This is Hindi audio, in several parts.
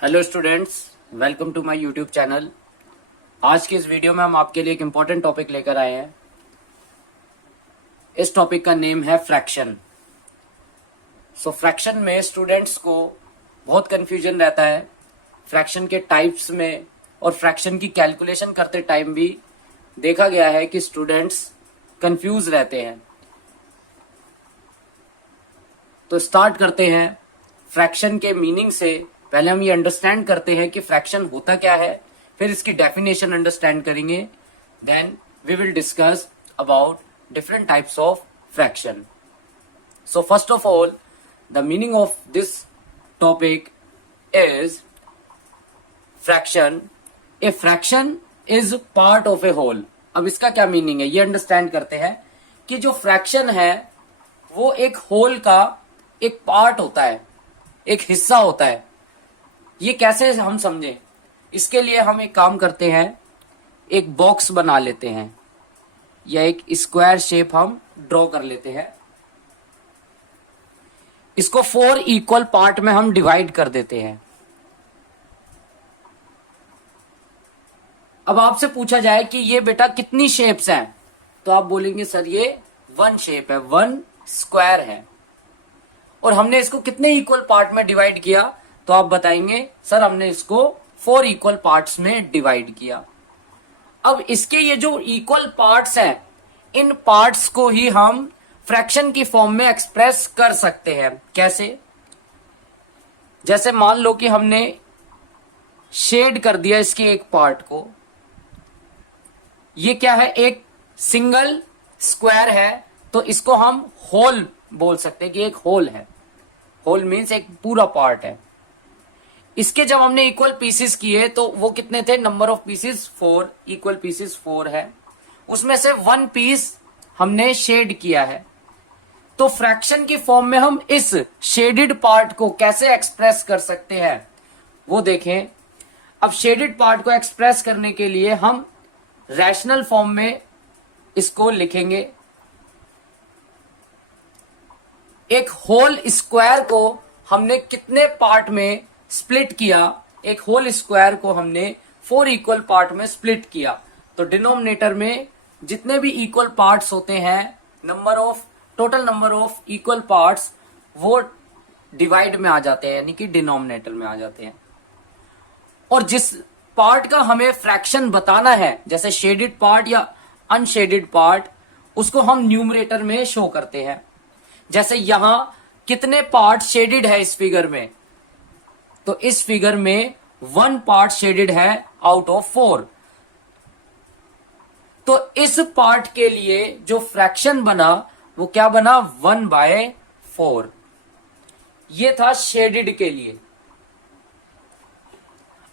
Hello students, welcome to my YouTube channel. आज की इस वीडियो में हम आपके लिए एक इम्पॉर्टेंट टॉपिक लेकर आए हैं। इस टॉपिक का नेम है फ्रैक्शन। फ्रैक्शन में स्टूडेंट्स को बहुत कंफ्यूजन रहता है फ्रैक्शन के टाइप्स में, और फ्रैक्शन की कैलकुलेशन करते टाइम भी देखा गया है कि स्टूडेंट्स कंफ्यूज रहते हैं। तो स्टार्ट करते हैं फ्रैक्शन के मीनिंग से। पहले हम ये अंडरस्टैंड करते हैं कि फ्रैक्शन होता क्या है, फिर इसकी डेफिनेशन अंडरस्टैंड करेंगे, then we will discuss about different types of fraction. So first of all, the meaning of this topic is fraction. A fraction is part of a whole. अब इसका क्या मीनिंग है ये अंडरस्टैंड करते हैं कि जो फ्रैक्शन है वो एक होल का एक पार्ट होता है, एक हिस्सा होता है। ये कैसे हम समझें, इसके लिए हम एक काम करते हैं, एक बॉक्स बना लेते हैं या एक स्क्वायर शेप हम ड्रॉ कर लेते हैं। इसको 4 इक्वल पार्ट में हम डिवाइड कर देते हैं। अब आपसे पूछा जाए कि ये बेटा कितनी शेप्स हैं, तो आप बोलेंगे सर ये 1 शेप है, 1 स्क्वायर है। और हमने इसको कितने इक्वल पार्ट में डिवाइड किया, तो आप बताएंगे सर हमने इसको 4 इक्वल पार्ट्स में डिवाइड किया। अब इसके ये जो इक्वल पार्ट्स हैं, इन पार्ट्स को ही हम फ्रैक्शन की फॉर्म में एक्सप्रेस कर सकते हैं। कैसे? जैसे मान लो कि हमने शेड कर दिया इसके एक पार्ट को। ये क्या है, एक सिंगल स्क्वायर है, तो इसको हम होल बोल सकते हैं कि एक होल है। होल मीन्स एक पूरा पार्ट है। इसके जब हमने इक्वल पीसेस किए तो वो कितने थे, number of pieces 4, equal pieces 4 है। उसमें से 1 पीस हमने शेड किया है। तो फ्रैक्शन की फॉर्म में हम इस शेडेड पार्ट को कैसे एक्सप्रेस कर सकते हैं वो देखें। अब शेडेड पार्ट को एक्सप्रेस करने के लिए हम रैशनल फॉर्म में इसको लिखेंगे। एक होल स्क्वायर को हमने कितने पार्ट में स्प्लिट किया, एक होल स्क्वायर को हमने 4 इक्वल पार्ट में स्प्लिट किया। तो डिनोमिनेटर में जितने भी इक्वल पार्ट्स होते हैं, total number of equal parts वो डिवाइड में आ जाते हैं, यानी कि डिनोमिनेटर में आ जाते हैं। और जिस पार्ट का हमें फ्रैक्शन बताना है, जैसे शेडेड पार्ट या अनशेडेड पार्ट, उसको हम न्यूमरेटर में शो करते हैं। जैसे यहां कितने पार्ट शेडेड है इस फिगर में, तो इस फिगर में 1 पार्ट शेडेड है आउट ऑफ 4। तो इस पार्ट के लिए जो फ्रैक्शन बना वो क्या बना, 1/4। ये था शेडेड के लिए।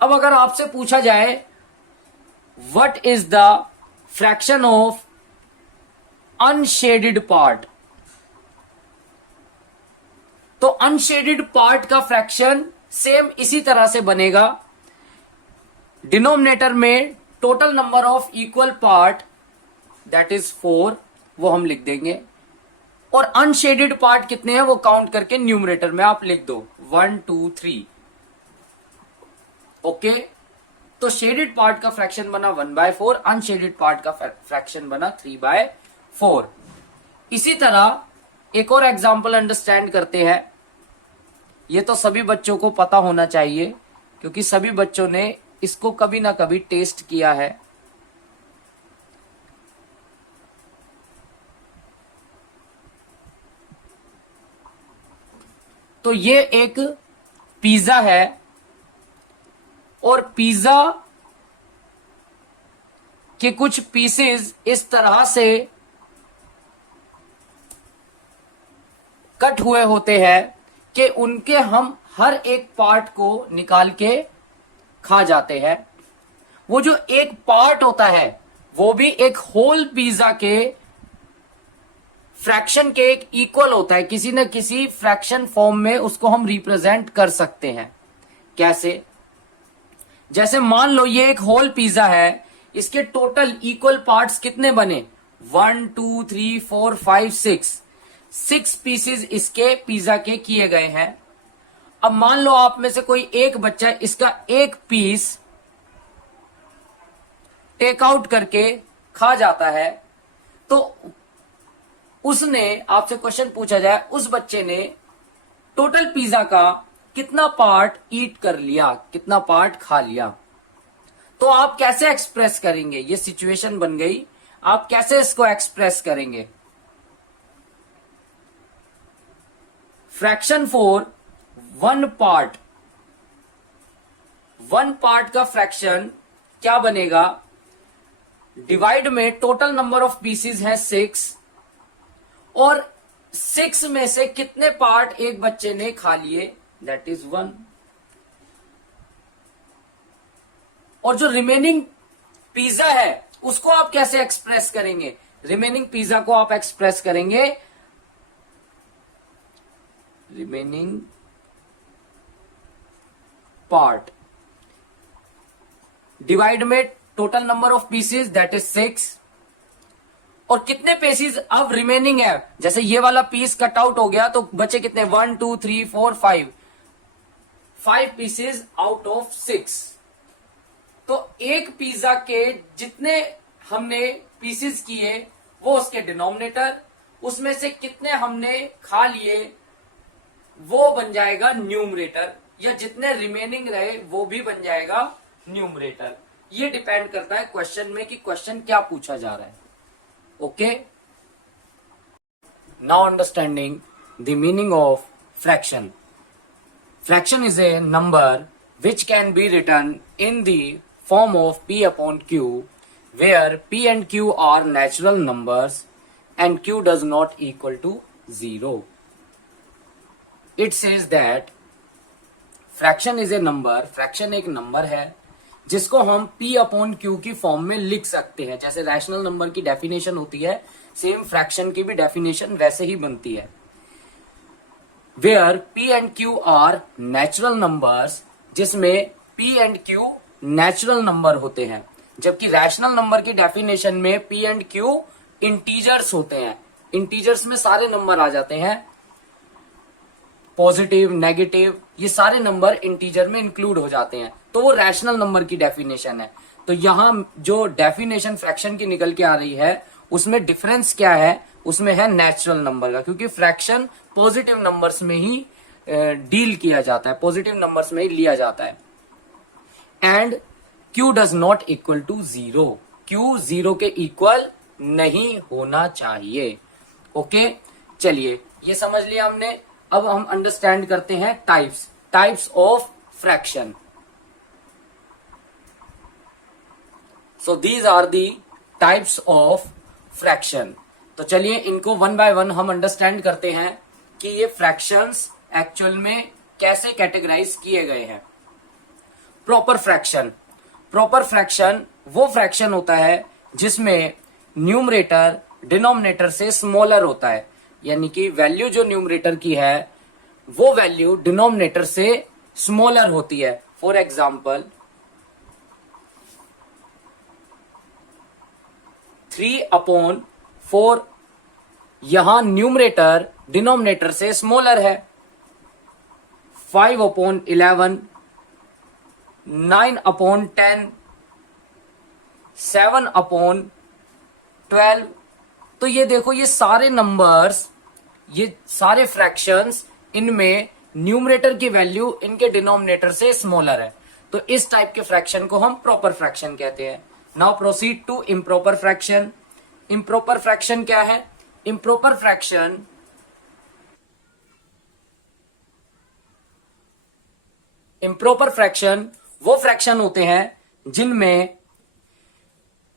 अब अगर आपसे पूछा जाए what is the fraction of unshielded part, तो अनशेडेड पार्ट का फ्रैक्शन सेम इसी तरह से बनेगा। डिनोमिनेटर में total number of equal part that is 4 वो हम लिख देंगे, और अनशेडेड पार्ट कितने हैं वो काउंट करके न्यूमरेटर में आप लिख दो 1 2 3। ओके, तो शेडेड पार्ट का फ्रैक्शन बना 1/4, अनशेडेड पार्ट का फ्रैक्शन बना 3/4। इसी तरह एक और एग्जांपल अंडरस्टैंड करते हैं। ये तो सभी बच्चों को पता होना चाहिए क्योंकि सभी बच्चों ने इसको कभी ना कभी टेस्ट किया है। तो ये एक पिज्जा है और पिज्जा के कुछ पीसेस इस तरह से कट हुए होते हैं कि उनके हम हर एक पार्ट को निकाल के खा जाते हैं। वो जो एक पार्ट होता है वो भी एक होल पिज्जा के फ्रैक्शन के एक इक्वल होता है। किसी न किसी फ्रैक्शन फॉर्म में उसको हम रिप्रेजेंट कर सकते हैं। कैसे? जैसे मान लो ये एक होल पिज्जा है, इसके टोटल इक्वल पार्ट्स कितने बने, 1 2 3 4 5 6 पीसेस इसके पिज्जा के किए गए हैं। अब मान लो आप में से कोई एक बच्चा इसका एक पीस टेक आउट करके खा जाता है, तो उसने आपसे क्वेश्चन पूछा जाए उस बच्चे ने टोटल पिज्जा का कितना पार्ट ईट कर लिया, कितना पार्ट खा लिया, तो आप कैसे एक्सप्रेस करेंगे? ये सिचुएशन बन गई, आप कैसे इसको एक्सप्रेस करेंगे? फ्रैक्शन फॉर वन पार्ट का फ्रैक्शन क्या बनेगा? डिवाइड में टोटल नंबर ऑफ पीसेस है 6 और 6 में से कितने पार्ट एक बच्चे ने खा लिए, दैट इज 1। और जो रिमेनिंग पिज्जा है उसको आप कैसे एक्सप्रेस करेंगे? रिमेनिंग पिज्जा को आप एक्सप्रेस करेंगे रिमेनिंग पार्ट डिवाइड में total number of pieces that is 6 और कितने पीसेस अब रिमेनिंग है। जैसे ये वाला पीस कट आउट हो गया तो बचे कितने, 1 2 3 4 5 पीसेस आउट ऑफ 6। तो एक पिज्जा के जितने हमने पीसेस किए वो उसके डिनोमिनेटर, उसमें से कितने हमने खा लिए वो बन जाएगा न्यूमरेटर, या जितने रिमेनिंग रहे वो भी बन जाएगा न्यूमरेटर। ये डिपेंड करता है क्वेश्चन में कि क्वेश्चन क्या पूछा जा रहा है। Okay, now understanding the meaning of fraction. Fraction is a number which can be written in the form of p upon q, where p and q are natural numbers and q does not equal to 0. It says that fraction is a number, fraction एक नंबर है जिसको हम p upon q की फॉर्म में लिख सकते हैं। जैसे रैशनल नंबर की डेफिनेशन होती है, सेम फ्रैक्शन की भी डेफिनेशन वैसे ही बनती है। Where p and q are natural numbers, जिसमें p and q natural number होते हैं, जबकि रैशनल नंबर की डेफिनेशन में p एंड q इंटीजर्स होते हैं। इंटीजर्स में सारे नंबर आ जाते हैं, पॉजिटिव नेगेटिव, ये सारे नंबर इंटीजर में इंक्लूड हो जाते हैं, तो वो रैशनल नंबर की डेफिनेशन है। तो यहां जो डेफिनेशन फ्रैक्शन की निकल के आ रही है उसमें डिफरेंस क्या है, उसमें है नेचुरल नंबर का, क्योंकि फ्रैक्शन पॉजिटिव नंबर्स में ही डील किया जाता है, पॉजिटिव नंबर्स में ही लिया जाता है। And q does not equal to 0, q 0 के इक्वल नहीं होना चाहिए। ओके, चलिए ये समझ लिया हमने। अब हम अंडरस्टैंड करते हैं types of fraction. So these are the types of fraction. तो चलिए इनको वन बाय वन हम अंडरस्टैंड करते हैं कि ये फ्रैक्शंस एक्चुअल में कैसे कैटेगराइज किए गए हैं। प्रॉपर फ्रैक्शन वो फ्रैक्शन होता है जिसमें न्यूमरेटर डिनोमिनेटर से स्मॉलर होता है, यानी कि वैल्यू जो न्यूमरेटर की है वो वैल्यू डिनोमिनेटर से स्मॉलर होती है। फॉर एग्जाम्पल 3/4, यहां न्यूमरेटर डिनोमिनेटर से स्मॉलर है। 5/11, 9/10, 7/12। तो ये देखो, ये सारे नंबर्स, ये सारे फ्रैक्शंस, इनमें न्यूमरेटर की वैल्यू इनके डिनोमिनेटर से स्मॉलर है। तो इस टाइप के फ्रैक्शन को हम प्रॉपर फ्रैक्शन कहते हैं। Now proceed to improper fraction. Improper fraction क्या है? इम्प्रॉपर फ्रैक्शन वो फ्रैक्शन होते हैं जिनमें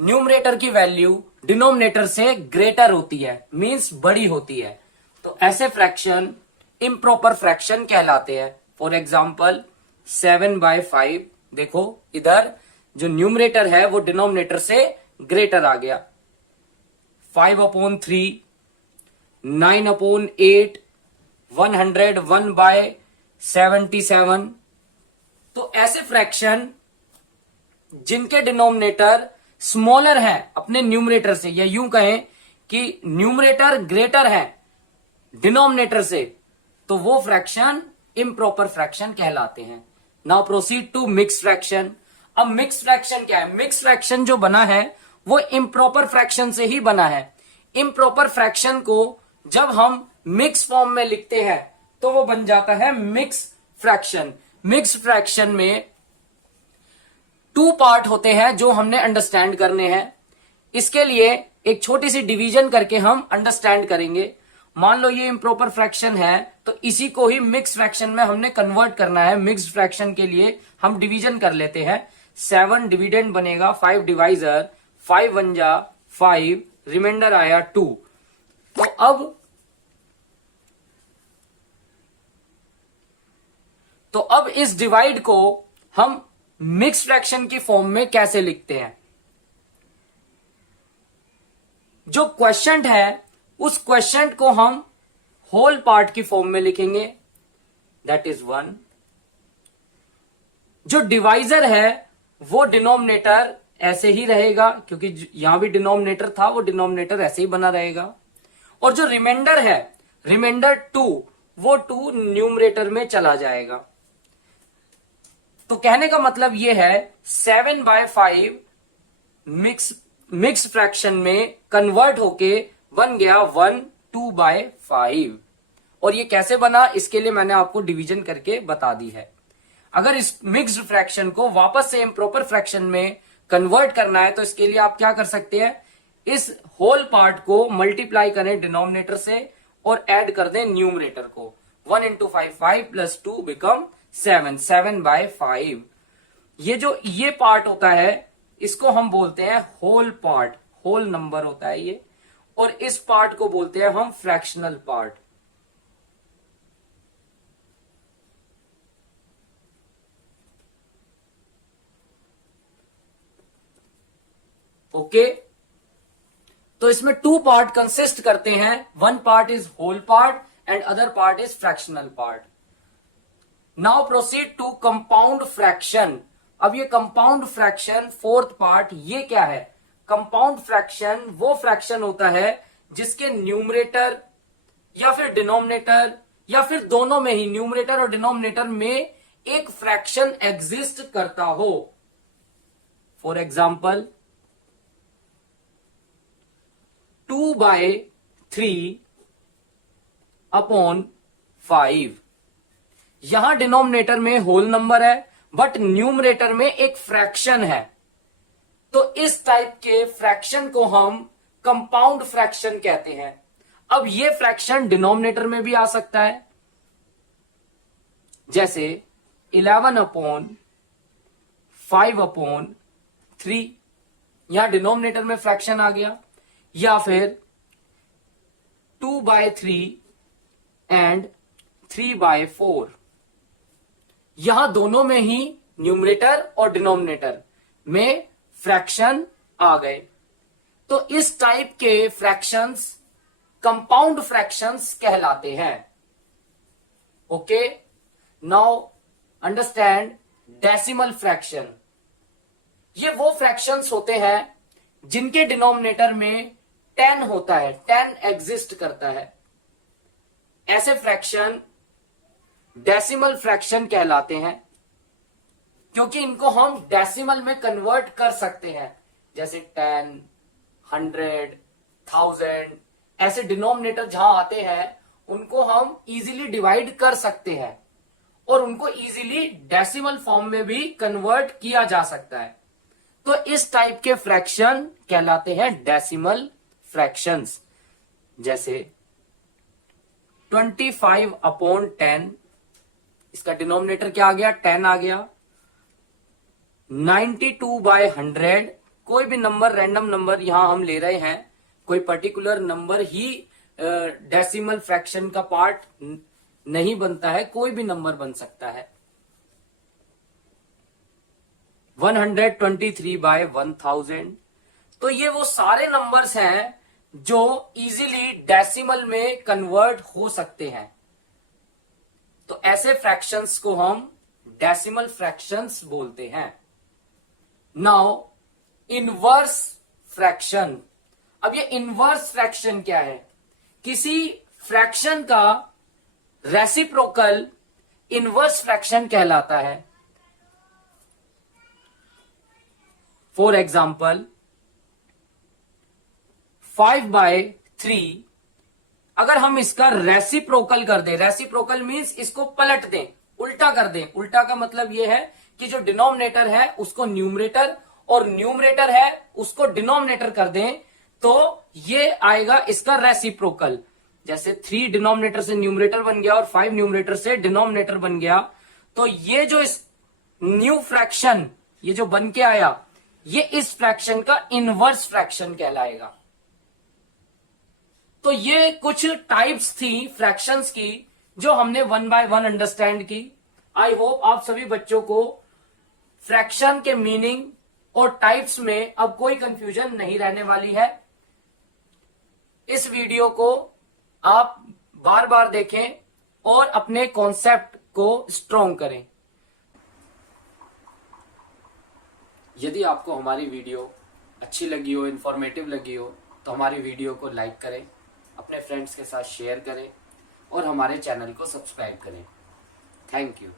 न्यूमरेटर की वैल्यू डिनोमिनेटर से ग्रेटर होती है, मींस बड़ी होती है। तो ऐसे फ्रैक्शन इम्प्रॉपर फ्रैक्शन कहलाते हैं। फॉर एग्जाम्पल 7/5, देखो इधर जो न्यूमरेटर है वो डिनोमिनेटर से ग्रेटर आ गया। 5/3, 9/8, 101/77। तो ऐसे फ्रैक्शन जिनके डिनोमिनेटर स्मॉलर है अपने न्यूमरेटर से, या यूं कहें कि न्यूमरेटर ग्रेटर है डिनोमिनेटर से, तो वो फ्रैक्शन इम्प्रॉपर फ्रैक्शन कहलाते हैं। Now proceed to mix fraction. अब मिक्स फ्रैक्शन क्या है? मिक्स फ्रैक्शन जो बना है वो इम्प्रॉपर फ्रैक्शन से ही बना है। इम्प्रॉपर फ्रैक्शन को जब हम मिक्स फॉर्म में लिखते हैं तो वो बन जाता है मिक्स फ्रैक्शन। मिक्स फ्रैक्शन में 2 पार्ट होते हैं जो हमने अंडरस्टैंड करने हैं। इसके लिए एक छोटी सी डिवीजन करके हम अंडरस्टैंड करेंगे। मान लो ये इम्प्रॉपर फ्रैक्शन है तो इसी को ही मिक्स फ्रैक्शन में हमने कन्वर्ट करना है। मिक्स फ्रैक्शन के लिए हम डिवीजन कर लेते हैं। 7 डिविडेंड बनेगा 5 डिवाइजर, 5 1 जा 5, रिमाइंडर आया 2। तो अब इस डिवाइड को हम मिक्स फ्रैक्शन की फॉर्म में कैसे लिखते हैं? जो क्वेश्चन है उस क्वेश्चन को हम होल पार्ट की फॉर्म में लिखेंगे, दैट इज 1। जो डिवाइजर है वो डिनोमिनेटर ऐसे ही रहेगा, क्योंकि यहां भी डिनोमिनेटर था, वो डिनोमिनेटर ऐसे ही बना रहेगा। और जो रिमाइंडर है, रिमाइंडर 2, वो 2 न्यूमरेटर में चला जाएगा। तो कहने का मतलब ये है 7/5 मिक्स फ्रैक्शन में कन्वर्ट होके बन गया 1 2/5। और ये कैसे बना, इसके लिए मैंने आपको डिवीजन करके बता दी है। अगर इस मिक्स्ड फ्रैक्शन को वापस से इम्प्रॉपर फ्रैक्शन में कन्वर्ट करना है तो इसके लिए आप क्या कर सकते हैं, इस होल पार्ट को मल्टीप्लाई करें डिनोमिनेटर से और ऐड कर दें न्यूमरेटर को। 1 × 5 5 + 2 बिकम 7, 7/5। ये पार्ट होता है, इसको हम बोलते हैं होल पार्ट, होल नंबर होता है ये। और इस पार्ट को बोलते हैं हम फ्रैक्शनल पार्ट। ओके, तो इसमें 2 पार्ट कंसिस्ट करते हैं। 1 part is whole part and other part is fractional part. Now proceed to compound fraction. अब ये कंपाउंड फ्रैक्शन 4th पार्ट, ये क्या है? कंपाउंड फ्रैक्शन वो फ्रैक्शन होता है जिसके न्यूमरेटर या फिर डिनोमिनेटर या फिर दोनों में ही, न्यूमरेटर और डिनोमिनेटर में एक फ्रैक्शन एग्जिस्ट करता हो। For example 2/3/5। यहां डिनोमिनेटर में होल नंबर है बट न्यूमरेटर में एक फ्रैक्शन है। तो इस टाइप के फ्रैक्शन को हम कंपाउंड फ्रैक्शन कहते हैं। अब ये फ्रैक्शन डिनोमिनेटर में भी आ सकता है, जैसे 11/5/3, यहां डिनोमिनेटर में फ्रैक्शन आ गया। या फिर 2/3 एंड 3/4, यहां दोनों में ही न्यूमरेटर और डिनोमिनेटर में फ्रैक्शन आ गए। तो इस टाइप के फ्रैक्शंस कंपाउंड फ्रैक्शंस कहलाते हैं। Okay, now understand decimal fraction. ये वो फ्रैक्शंस होते हैं जिनके डिनोमिनेटर में 10 होता है, 10 एग्जिस्ट करता है। ऐसे फ्रैक्शन डेसिमल फ्रैक्शन कहलाते हैं, क्योंकि इनको हम डेसिमल में कन्वर्ट कर सकते हैं। जैसे 10, 100, 1000, ऐसे डिनोमिनेटर जहां आते हैं उनको हम इजीली डिवाइड कर सकते हैं और उनको इजीली डेसिमल फॉर्म में भी कन्वर्ट किया जा सकता है। तो इस टाइप के फ्रैक्शन कहलाते हैं डेसिमल फ्रैक्शंस। जैसे 25/10, इसका डिनोमिनेटर क्या आ गया? 10 आ गया। 92/100, कोई भी नंबर, रैंडम नंबर यहां हम ले रहे हैं, कोई पर्टिकुलर नंबर ही डेसिमल फ्रैक्शन का पार्ट नहीं बनता है, कोई भी नंबर बन सकता है। 123/1000। तो ये वो सारे नंबर्स हैं जो इजीली डेसिमल में कन्वर्ट हो सकते हैं। तो ऐसे फ्रैक्शंस को हम डेसिमल फ्रैक्शंस बोलते हैं। Now inverse fraction. अब ये इनवर्स फ्रैक्शन क्या है? किसी फ्रैक्शन का रेसिप्रोकल इनवर्स फ्रैक्शन कहलाता है। फॉर एग्जाम्पल 5/3 अगर हम इसका रेसिप्रोकल कर दें, रेसिप्रोकल मीन्स इसको पलट दें, उल्टा कर दें। उल्टा का मतलब यह है कि जो डिनोमिनेटर है उसको न्यूमरेटर और न्यूमरेटर है उसको डिनोमिनेटर कर दें, तो ये आएगा इसका रेसिप्रोकल। जैसे 3 डिनोमिनेटर से न्यूमरेटर बन गया और 5 न्यूमरेटर से डिनोमिनेटर बन गया, तो ये जो इस न्यू फ्रैक्शन ये जो बन के आया, ये इस फ्रैक्शन का इनवर्स फ्रैक्शन कहलाएगा। तो ये कुछ टाइप्स थी फ्रैक्शंस की जो हमने 1 बाय 1 अंडरस्टैंड की। आई होप आप सभी बच्चों को फ्रैक्शन के मीनिंग और टाइप्स में अब कोई कंफ्यूजन नहीं रहने वाली है। इस वीडियो को आप बार बार देखें और अपने कॉन्सेप्ट को स्ट्रॉन्ग करें। यदि आपको हमारी वीडियो अच्छी लगी हो, इंफॉर्मेटिव लगी हो, तो हमारी वीडियो को लाइक करें, अपने फ्रेंड्स के साथ शेयर करें और हमारे चैनल को सब्सक्राइब करें। Thank you.